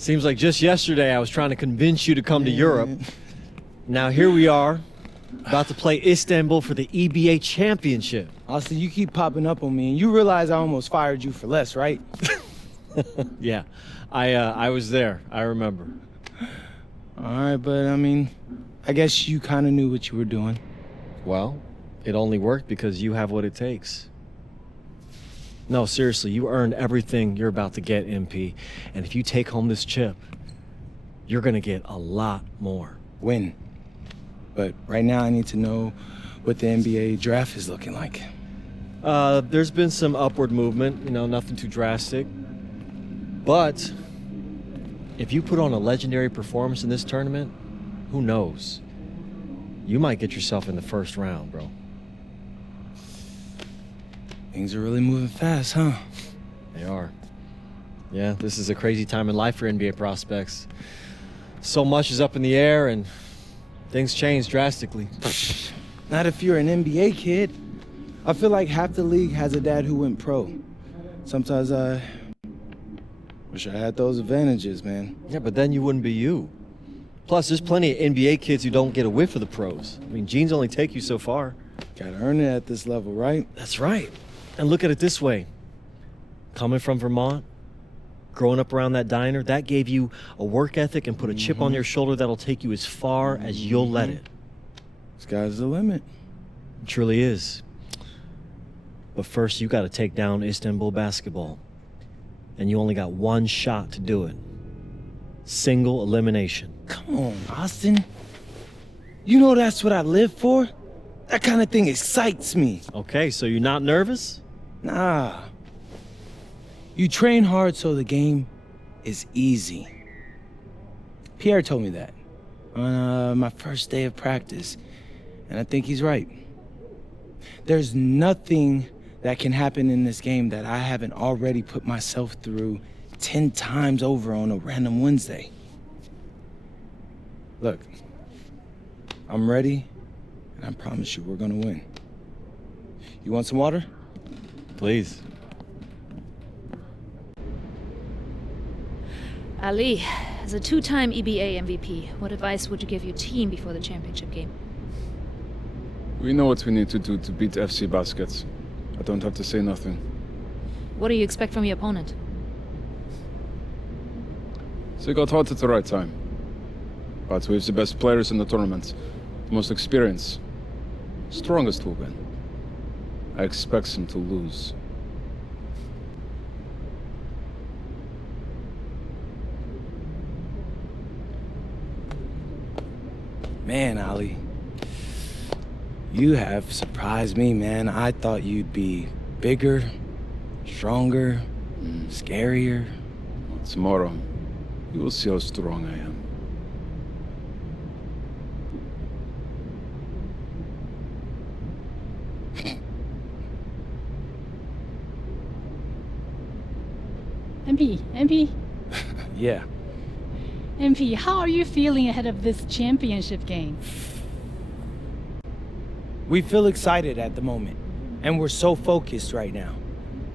Seems like just yesterday I was trying to convince you to come to Europe. Now here we are, about to play Istanbul for the EBA championship. Austin, you keep popping up on me, and you realize I almost fired you for less, right? Yeah, I was there. I remember. All right, but I mean, I guess you kind of knew what you were doing. Well, it only worked because you have what it takes. No, seriously, you earned everything you're about to get, MP. And if you take home this chip, you're gonna get a lot more. Win. But right now I need to know what the NBA draft is looking like. There's been some upward movement, nothing too drastic. But if you put on a legendary performance in this tournament, who knows? You might get yourself in the first round, bro. Things are really moving fast, huh? They are. Yeah, this is a crazy time in life for NBA prospects. So much is up in the air and things change drastically. Not if you're an NBA kid. I feel like half the league has a dad who went pro. Sometimes I wish I had those advantages, man. Yeah, but then you wouldn't be you. Plus, there's plenty of NBA kids who don't get a whiff of the pros. I mean, genes only take you so far. Gotta earn it at this level, right? That's right. And look at it this way. Coming from Vermont, growing up around that diner, that gave you a work ethic and put a chip on your shoulder that'll take you as far as you'll let it. Sky's the limit. It truly is. But first, you gotta take down Istanbul basketball. And you only got one shot to do it. Single elimination. Come on, Austin. You know that's what I live for? That kind of thing excites me. Okay, so you're not nervous? Nah. You train hard so the game is easy. Pierre told me that on my first day of practice, and I think he's right. There's nothing that can happen in this game that I haven't already put myself through 10 times over on a random Wednesday. Look, I'm ready, and I promise you we're gonna win. You want some water? Please. Ali, as a two-time EBA MVP, what advice would you give your team before the championship game? We know what we need to do to beat FC Baskets. I don't have to say nothing. What do you expect from your opponent? They got hot at the right time. But we have the best players in the tournament, the most experience, strongest will win. I expect them to lose. Man, Ali, you have surprised me, man. I thought you'd be bigger, stronger, scarier. Tomorrow, you will see how strong I am. MP, Yeah. MP, how are you feeling ahead of this championship game? We feel excited at the moment, and we're so focused right now.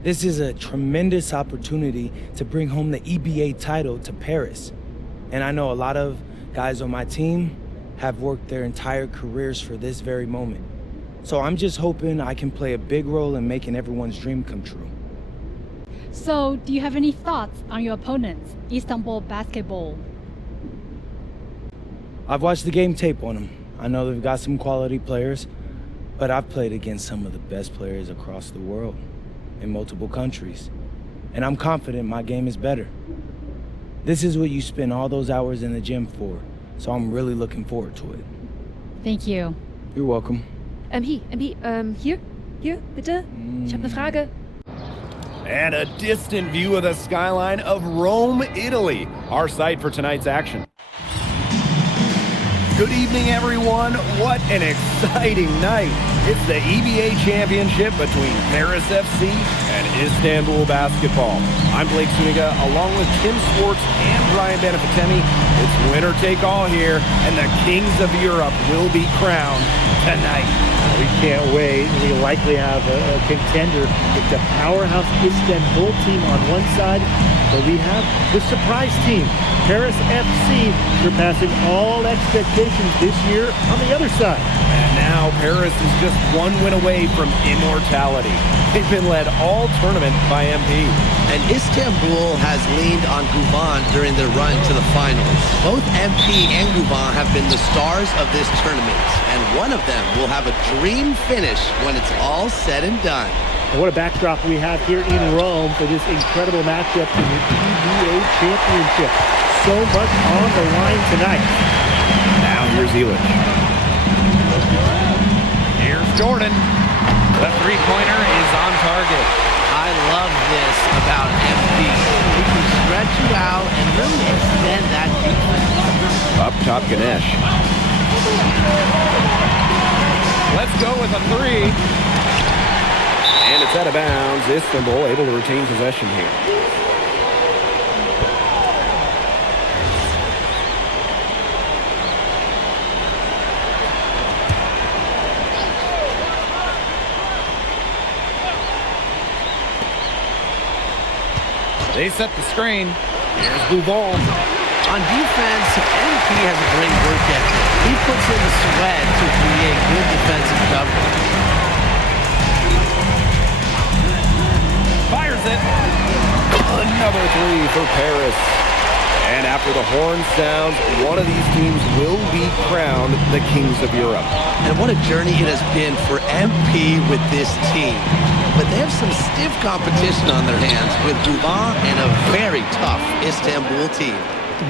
This is a tremendous opportunity to bring home the EBA title to Paris. And I know a lot of guys on my team have worked their entire careers for this very moment. So I'm just hoping I can play a big role in making everyone's dream come true. So, do you have any thoughts on your opponents, Istanbul basketball? I've watched the game tape on them. I know they've got some quality players, but I've played against some of the best players across the world in multiple countries. And I'm confident my game is better. This is what you spend all those hours in the gym for, so I'm really looking forward to it. Thank you. You're welcome. Hier, bitte. Ich habe eine Frage. And a distant view of the skyline of Rome, Italy, our site for tonight's action. Good evening, everyone. What an exciting night. It's the EBA championship between Paris FC and Istanbul basketball. I'm Blake Zuniga, along with Tim Swartz and Brian Beneficemi. It's winner take all here, and the kings of Europe will be crowned tonight. We can't wait. We likely have a contender with the powerhouse Istanbul team on one side But we have the surprise team, Paris FC, surpassing all expectations this year on the other side. And now Paris is just one win away from immortality. They've been led all tournament by MP. And Istanbul has leaned on Guvan during their run to the finals. Both MP and Guvan have been the stars of this tournament, and one of them will have a dream finish when it's all said and done. And what a backdrop we have here in Rome for this incredible matchup in the EBA Championship. So much on the line tonight. Now here's Elish. Here's Jordan. The three-pointer is on target. I love this about MP. He can stretch you out and really extend that defense. Up top, Ganesh. Let's go with a three. And it's out of bounds. Istanbul able to retain possession here. They set the screen. Here's Guvan. On defense, MP has a great work ethic. He puts in the sweat to create good defensive coverage. Fires it. Another three for Paris. And after the horn sounds, one of these teams will be crowned the Kings of Europe. And what a journey it has been for MP with this team. But they have some stiff competition on their hands with Guvan and a very tough Istanbul team.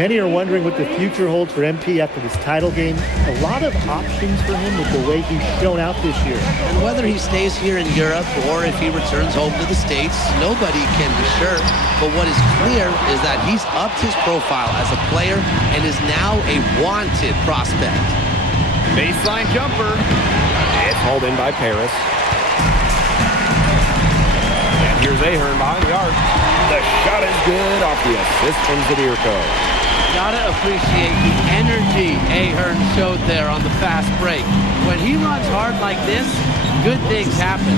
Many are wondering what the future holds for MP after this title game. A lot of options for him with the way he's shown out this year. And whether he stays here in Europe or if he returns home to the States, nobody can be sure. But what is clear is that he's upped his profile as a player and is now a wanted prospect. Baseline jumper. It's hauled in by Paris. And here's Ahern behind the arc. The shot is good off the assist from Zadirko. Gotta appreciate the energy Ahern showed there on the fast break. When he runs hard like this, good things happen.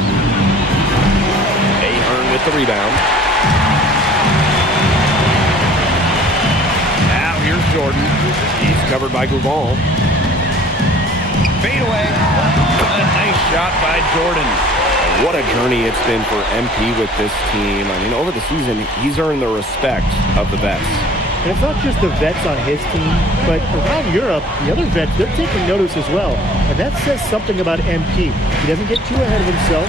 Ahern with the rebound. Now here's Jordan. He's covered by Guvan. Fade away. A nice shot by Jordan. What a journey it's been for MP with this team. I mean, over the season, he's earned the respect of the vets. And it's not just the vets on his team, but around Europe, the other vets, they're taking notice as well. And that says something about MP. He doesn't get too ahead of himself,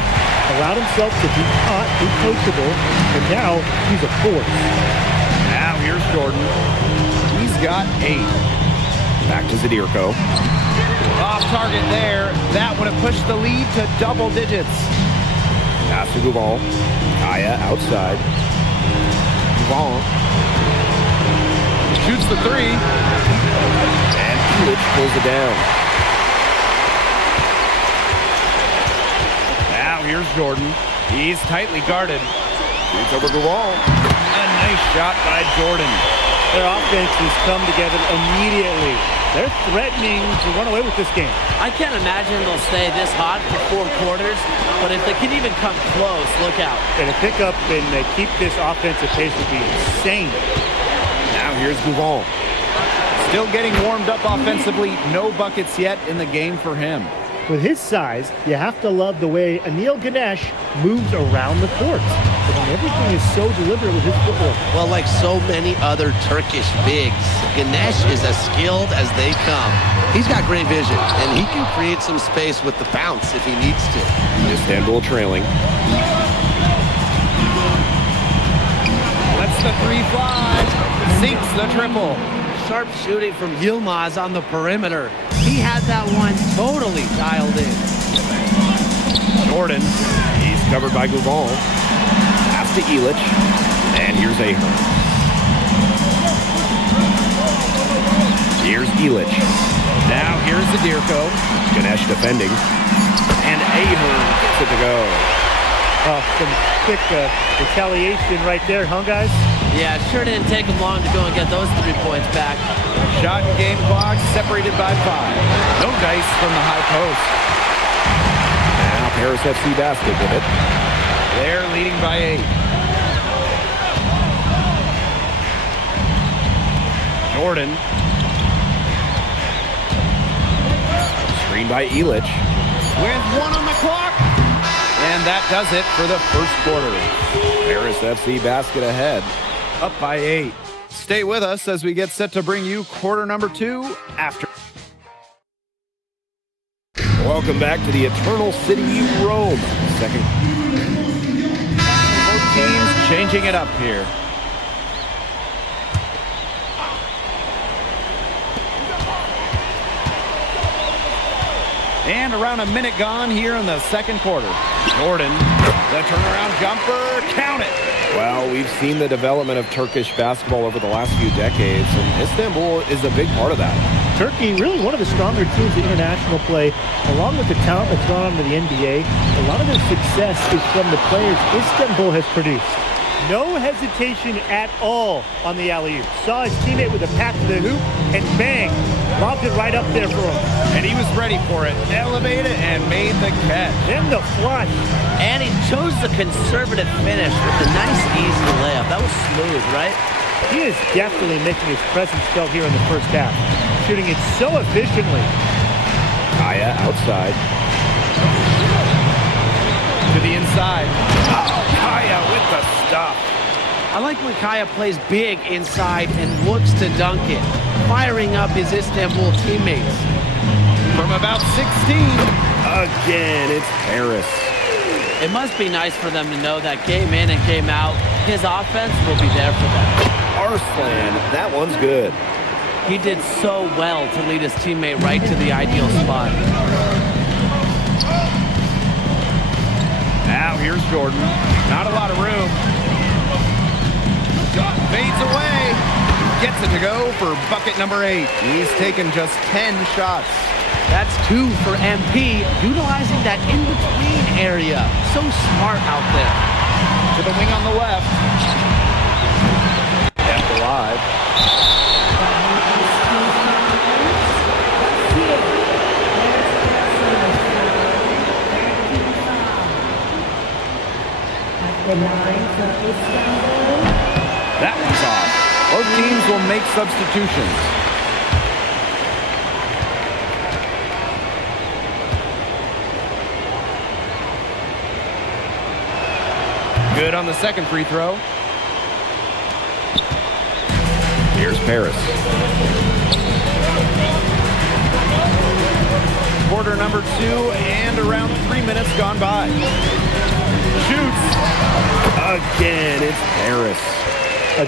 allowed himself to be hot, be coachable, and now he's a force. Now here's Jordan. He's got 8. Back to Zadirko. Off target there. That would have pushed the lead to double digits. Pass to Guvan. Kaya outside. Guvan shoots the three. And Elish pulls it down. Now here's Jordan. He's tightly guarded. Shoots over Guvan. A nice shot by Jordan. Their offenses come together immediately. They're threatening to run away with this game. I can't imagine they'll stay this hot for 4 quarters, but if they can even come close, look out. And a pickup and keep this offensive pace would be insane. Now here's Guvan. Still getting warmed up offensively. No buckets yet in the game for him. With his size, you have to love the way Anil Ganesh moves around the court. And everything is so deliberate with his footwork. Well, like so many other Turkish bigs, Ganesh is as skilled as they come. He's got great vision, and he can create some space with the bounce if he needs to. Istanbul trailing. Lets the three fly. Sinks the triple. Sharp shooting from Yilmaz on the perimeter. He had that one totally dialed in. Jordan, he's covered by Guvan. Pass to Elish, and here's Ahern. Here's Elish. Now here's Zadirko. Ganesh defending, and Ahern gets it to go. Some quick retaliation right there, huh, guys? Yeah, it sure didn't take him long to go and get those 3 points back. Shot and game clock separated by 5. No dice from the high post. Now Paris FC basket with it. They're leading by 8. Jordan. Screen by Elich. With 1 on the clock. And that does it for the first quarter. Paris FC basket ahead, up by 8. Stay with us as we get set to bring you quarter number 2 after. Welcome back to the Eternal City, Rome. Second. Both teams changing it up here. And around a minute gone here in the second quarter. Jordan, the turnaround jumper, count it. Well, we've seen the development of Turkish basketball over the last few decades, and Istanbul is a big part of that. Turkey, really one of the stronger teams in international play, along with the talent that's gone on to the NBA. A lot of their success is from the players Istanbul has produced. No hesitation at all on the alley-oop. Saw his teammate with a pass to the hoop, and bang, lobbed it right up there for him. And he was ready for it, elevated, and made the catch. Then the flush. And he chose the conservative finish with a nice, easy layup. That was smooth, right? He is definitely making his presence felt here in the first half, shooting it so efficiently. Kaya outside. To the inside. Oh, Kaya with the stuff. I like when Kaya plays big inside and looks to dunk it, firing up his Istanbul teammates. From about 16. Again, it's Paris. It must be nice for them to know that game in and game out, his offense will be there for them. Arslan, that one's good. He did so well to lead his teammate right to the ideal spot. Now here's Jordan. Not a lot of room. Fades away. Gets it to go for bucket number 8. He's taken just 10 shots. That's 2 for MP, utilizing that in-between area. So smart out there. To the wing on the left. Kept alive. That one's off. Both teams will make substitutions. Good on the second free throw. Here's Paris. Quarter number 2 and around 3 minutes gone by. Shoots. Again, it's Paris.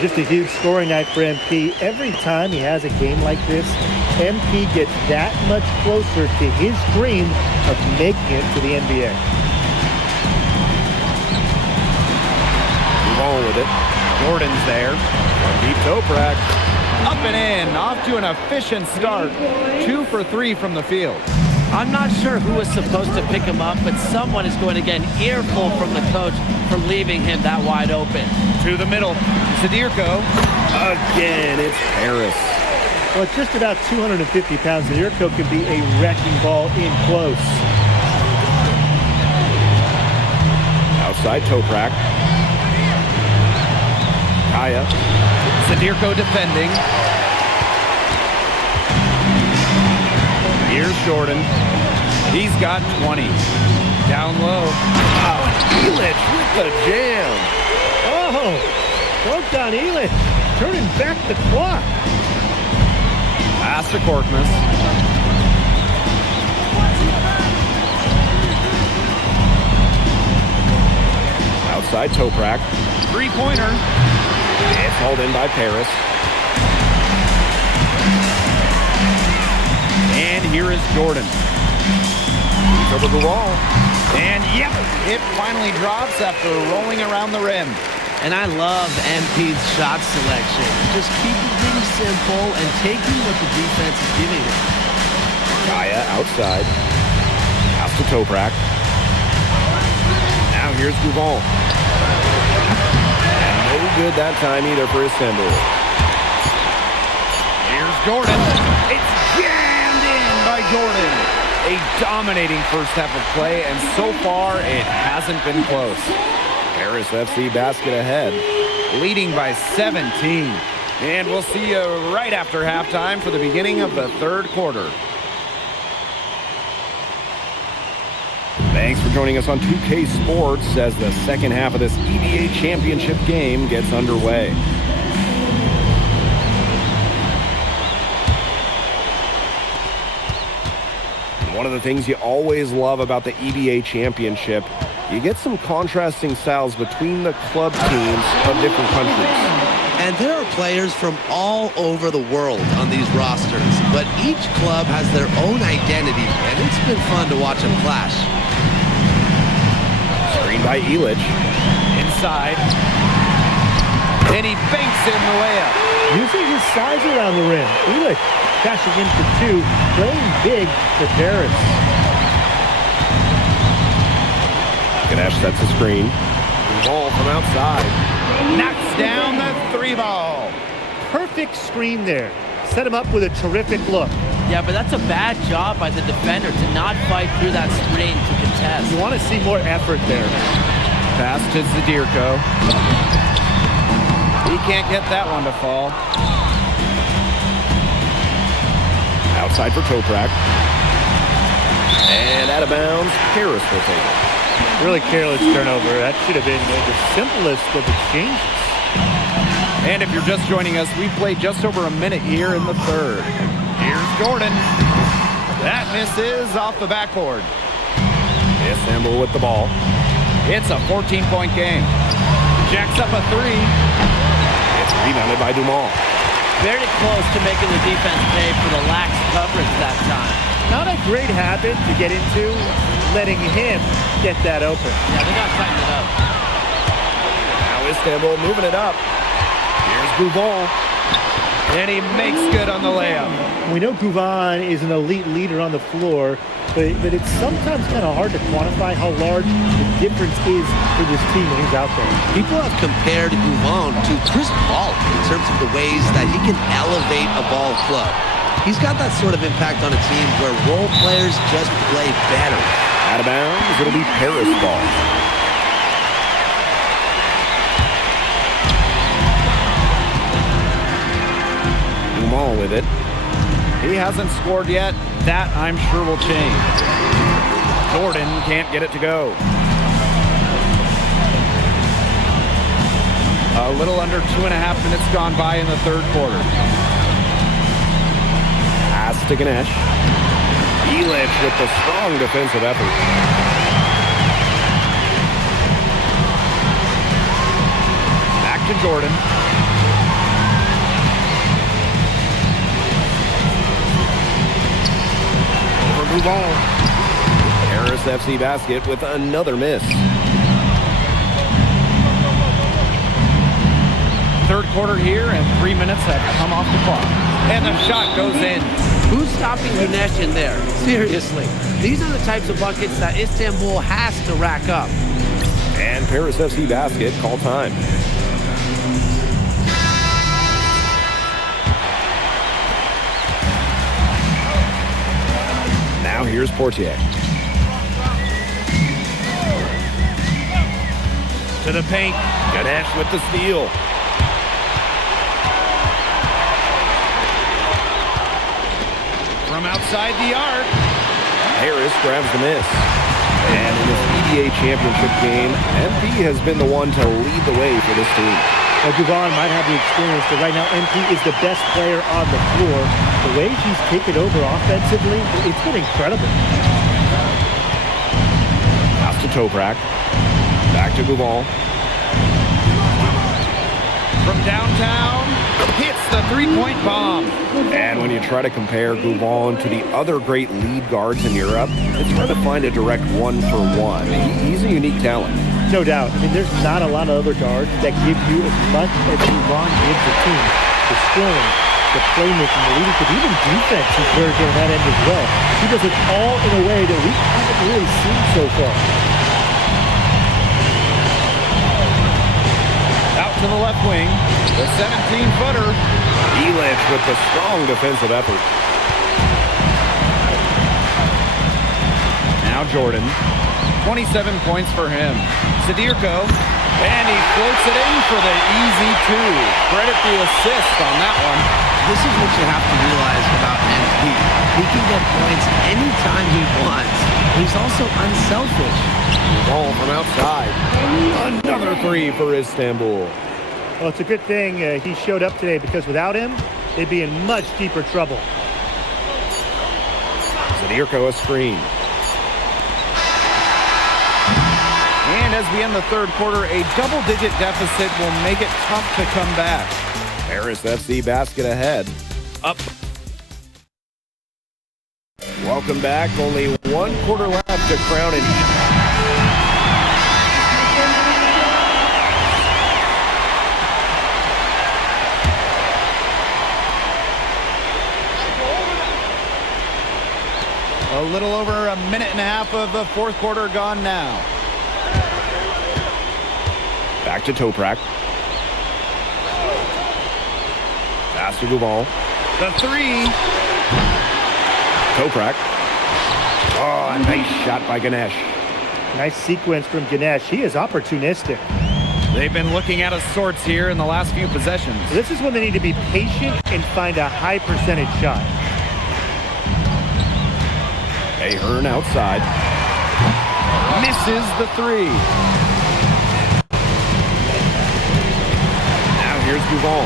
Just a huge scoring night for MP. Every time he has a game like this, MP gets that much closer to his dream of making it to the NBA. Move on with it. Jordan's there. Deep Toprak. Up and in. Off to an efficient start. 2 for 3 from the field. I'm not sure who was supposed to pick him up, but someone is going to get an earful from the coach for leaving him that wide open. To the middle. Zadirko. Again, it's Paris. Well, at just about 250 pounds, Zadirko can be a wrecking ball in close. Outside Toprak. Kaya. Zadirko defending. Here's Jordan. He's got 20. Down low. Oh, Elich with the jam. Oh, Bogdan Elich turning back the clock. Pass to Korkmaz. Outside Toprak. Three-pointer. It's hauled in by Paris. And here is Jordan. He's over the wall. And yep, it finally drops after rolling around the rim. And I love MP's shot selection. Just keeping things simple and taking what the defense is giving him. Kaya outside. Pass to Toprak. Now here's Gouval. And no good that time either for Istanbul. Here's Jordan. It's jammed in by Jordan. A dominating first half of play, and so far it hasn't been close. Paris FC basket ahead, leading by 17. And we'll see you right after halftime for the beginning of the third quarter. Thanks for joining us on 2K Sports as the second half of this EBA championship game gets underway. One of the things you always love about the EBA championship, you get some contrasting styles between the club teams of different countries. And there are players from all over the world on these rosters, but each club has their own identity, and it's been fun to watch them clash. Screen by Elich. Inside. And he banks in the layup. Using his size around the rim. Elich cashing in for two, playing big for Paris. Ganesh sets a screen. Ball from outside. Knocks down the three ball. Perfect screen there. Set him up with a terrific look. Yeah, but that's a bad job by the defender to not fight through that screen to contest. You want to see more effort there. Pass to Zadirko. He can't get that one to fall. Outside for Toprak. And out of bounds, Paris will take it. Really careless turnover. That should have been the simplest of exchanges. And if you're just joining us, we've played just over a minute here in the third. Here's Jordan. That misses off the backboard. Istanbul with the ball. It's a 14-point game. Jacks up a three. It's rebounded by Dumont. Very close to making the defense pay for the lax coverage that time. Not a great habit to get into, letting him get that open. Yeah, they got to tighten it up. Now Istanbul moving it up. Here's Gouvan. And he makes good on the layup. We know Gouvan is an elite leader on the floor, but it's sometimes kind of hard to quantify how large the difference is for this team when he's out there. People have compared Gouvan to Chris Paul in terms of the ways that he can elevate a ball club. He's got that sort of impact on a team where role players just play better. Out of bounds, it'll be Paris ball. Dumont with it. He hasn't scored yet. That, I'm sure, will change. Jordan can't get it to go. A little under 2.5 minutes gone by in the third quarter. Pass to Ganesh. Elich with the strong defensive effort. Back to Jordan. Over Gouvan. Paris FC basket with another miss. Third quarter here, and 3 minutes have come off the clock. And the shot goes in. Who's stopping Ganesh in there? Seriously. These are the types of buckets that Istanbul has to rack up. And Paris FC basket, call time. Now here's Portier. To the paint. Ganesh with the steal. From outside the arc, Harris grabs the miss. And in this EBA championship game, MP has been the one to lead the way for this team. Well, Gouvan might have the experience, but right now MP is the best player on the floor. The way he's taken over offensively, it's been incredible. Pass to Toprak. Back to Gouvan. From downtown, hits the three-point bomb. And when you try to compare Gouvan to the other great lead guards in Europe, it's hard to find a direct one-for-one. He's a unique talent. No doubt. I mean, there's not a lot of other guards that give you as much as Gouvan gives the team. The scoring, the playmaking, the leadership, even defense, he's very good on that end as well. He does it all in a way that we haven't really seen so far. Out to the left wing, the 17-footer. Elich with the strong defensive effort. Now Jordan, 27 points for him. Zadirko And he floats it in for the easy two. Credit the assist on that one. This is what you have to realize about MP. He can get points anytime he wants. He's also unselfish. Ball from outside. Another three for Istanbul. Well, it's a good thing he showed up today, because without him, they'd be in much deeper trouble. Zadirko a screen. And as we end the third quarter, a double-digit deficit will make it tough to come back. Paris FC basket ahead. Up. Welcome back. Only 1 quarter left to crown an A little over a minute and a half of the fourth quarter gone now. Back to Toprak. Pass to Gouval. The three. Toprak. Oh, a nice shot by Ganesh. Nice sequence from Ganesh. He is opportunistic. They've been looking out of sorts here in the last few possessions. This is when they need to be patient and find a high percentage shot. Ahern outside. Misses the three. Now here's Gouval.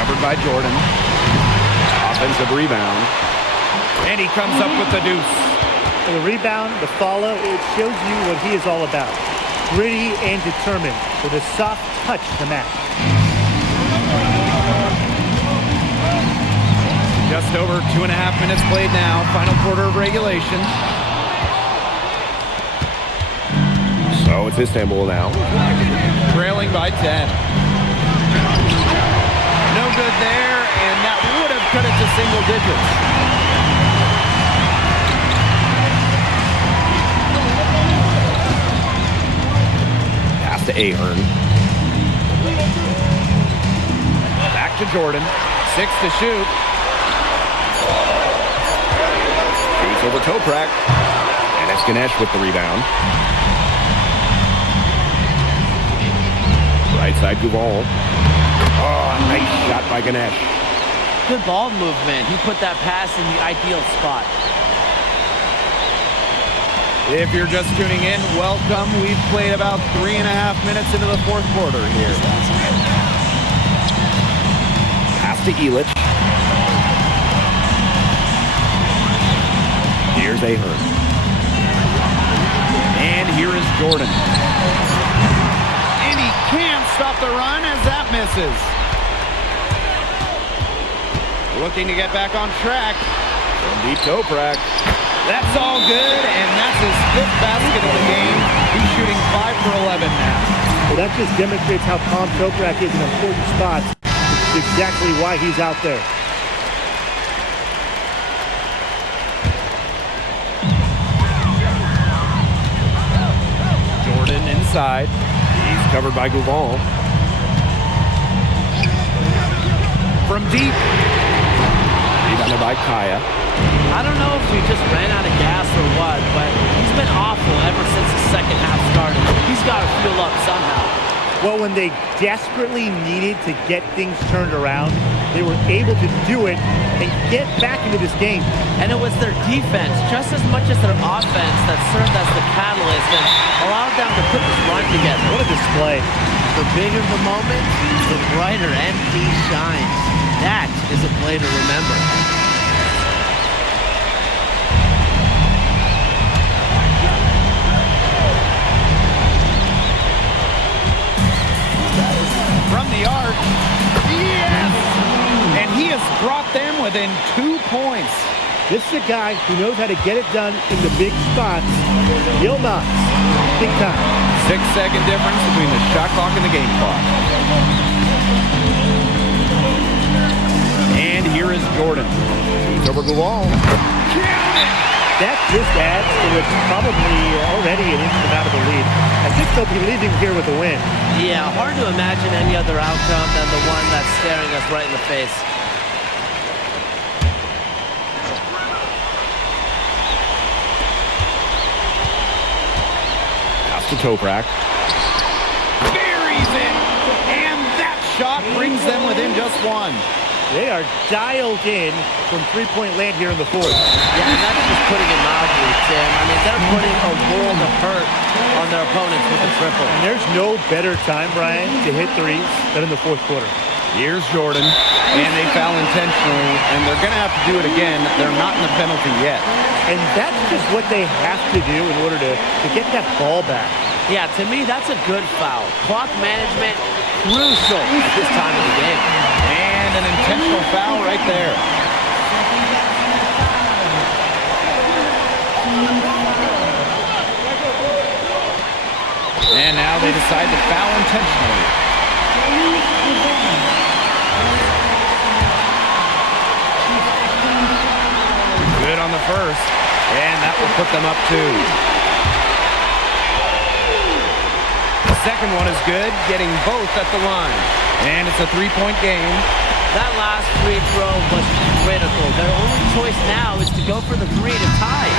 Covered by Jordan. Offensive rebound. And he comes up with the deuce. For the rebound, the follow, it shows you what he is all about. Gritty and determined with a soft touch to match. Just over 2.5 minutes played now. Final quarter of regulation. So it's Istanbul now. Trailing by 10. No good there, and that would have cut it to single digits. Pass to Ahern. Back to Jordan. 6 to shoot. Shoots over Toprak. And it's Ganesh with the rebound. Right side Gouval. Oh, nice shot by Ganesh. Good ball movement. He put that pass in the ideal spot. If you're just tuning in, welcome. We've played about 3.5 minutes into the fourth quarter here. Pass to Illich. Here's Ahern. And here is Jordan. And he can't stop the run as that misses. Looking to get back on track. From deep Toprak. That's all good, and that's his 5th basket of the game. He's shooting 5 for 11 now. Well, that just demonstrates how calm Toprak is in important spots. It's exactly why he's out there. Jordan inside. He's covered by Gouval. From deep. Rebounded by Kaya. I don't know if we just ran out of gas or what, but he's been awful ever since the second half started. He's got to fuel up somehow. Well, when they desperately needed to get things turned around, they were able to do it and get back into this game. And it was their defense, just as much as their offense, that served as the catalyst and allowed them to put this run together. What a display. The bigger the moment, the brighter MP shines. That is a play to remember. From the arc. Yes! And he has brought them within 2 points. This is a guy who knows how to get it done in the big spots. Yilmaz, big time. 6-second difference between the shot clock and the game clock. And here is Jordan. Shoots over Gouval. That just adds to what's probably already an instant out of the lead. I think they'll be leaving here with a win. Yeah, hard to imagine any other outcome than the one that's staring us right in the face. Pass to Toprak. Very buries it, and that shot brings them within just one. They are dialed in from three-point land here in the fourth. Yeah, and that's just putting it mildly, Tim. I mean, they're putting a world of hurt on their opponents with a triple. And there's no better time, Brian, to hit threes than in the fourth quarter. Here's Jordan, and they foul intentionally, and they're going to have to do it again. They're not in the penalty yet. And that's just what they have to do in order to get that ball back. Yeah, to me, that's a good foul. Clock management, crucial at this time of the game. And an intentional foul right there. And now they decide to foul intentionally. Good on the first, and that will put them up 2. The second one is good, getting both at the line. And it's a 3-point game. That last free throw was critical. Their only choice now is to go for the 3 to tie.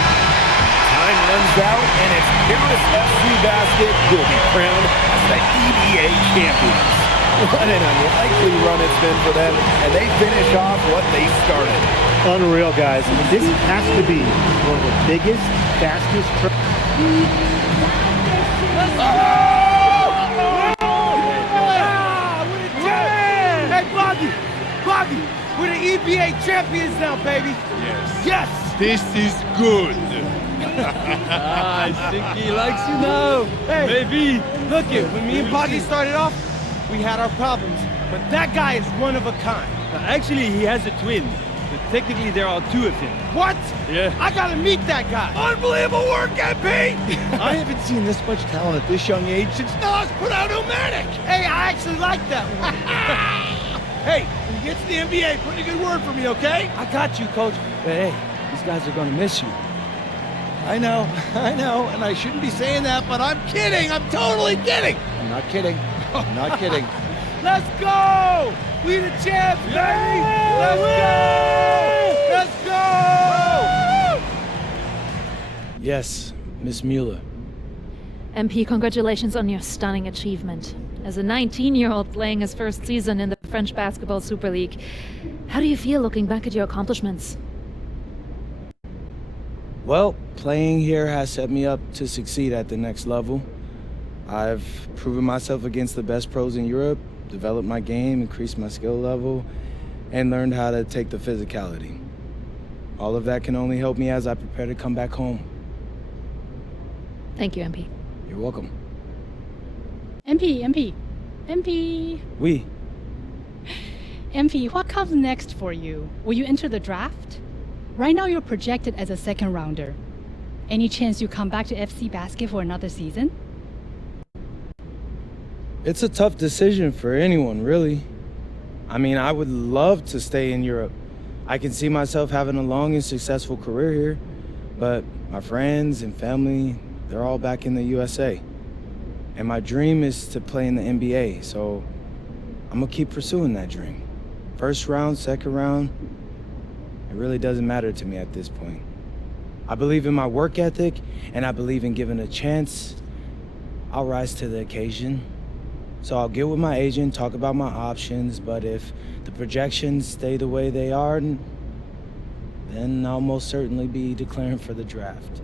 Time runs out, and it's Paris FC Basket who will be crowned as the EBA champions. What an unlikely run it's been for them, and they finish off what they started. Unreal, guys. I mean, this has to be one of the biggest, fastest... Boggy, we're the EBA champions now, baby. Yes. Yes. This is good. I think he likes you now. Hey, baby. Look it, when me and Boggy started off, we had our problems, but that guy is one of a kind. Actually, he has a twin. But technically, there are 2 of him. What? Yeah. I gotta meet that guy. Unbelievable work, MP. I haven't seen this much talent at this young age since Nas put out Omatic. Hey, I actually like that one. Hey, when you get to the NBA, put in a good word for me, okay? I got you, Coach. But hey, these guys are gonna miss you. I know, and I shouldn't be saying that, but I'm kidding. I'm totally kidding. I'm not kidding. I'm not kidding. Let's go! We the champs, baby! Let's go! Let's go! Yes, Miss Mueller. MP, congratulations on your stunning achievement. As a 19-year-old playing his first season in the French Basketball Super League, how do you feel looking back at your accomplishments? Well, playing here has set me up to succeed at the next level. I've proven myself against the best pros in Europe, developed my game, increased my skill level, and learned how to take the physicality. All of that can only help me as I prepare to come back home. Thank you, MP. You're welcome. MP. Oui. MP, what comes next for you? Will you enter the draft? Right now you're projected as a second rounder. Any chance you come back to FC Basket for another season? It's a tough decision for anyone, really. I mean, I would love to stay in Europe. I can see myself having a long and successful career here, but my friends and family, they're all back in the USA. And my dream is to play in the NBA, so I'm gonna keep pursuing that dream. First round, second round, it really doesn't matter to me at this point. I believe in my work ethic, and I believe in giving a chance. I'll rise to the occasion. So I'll get with my agent, talk about my options, but if the projections stay the way they are, then I'll most certainly be declaring for the draft.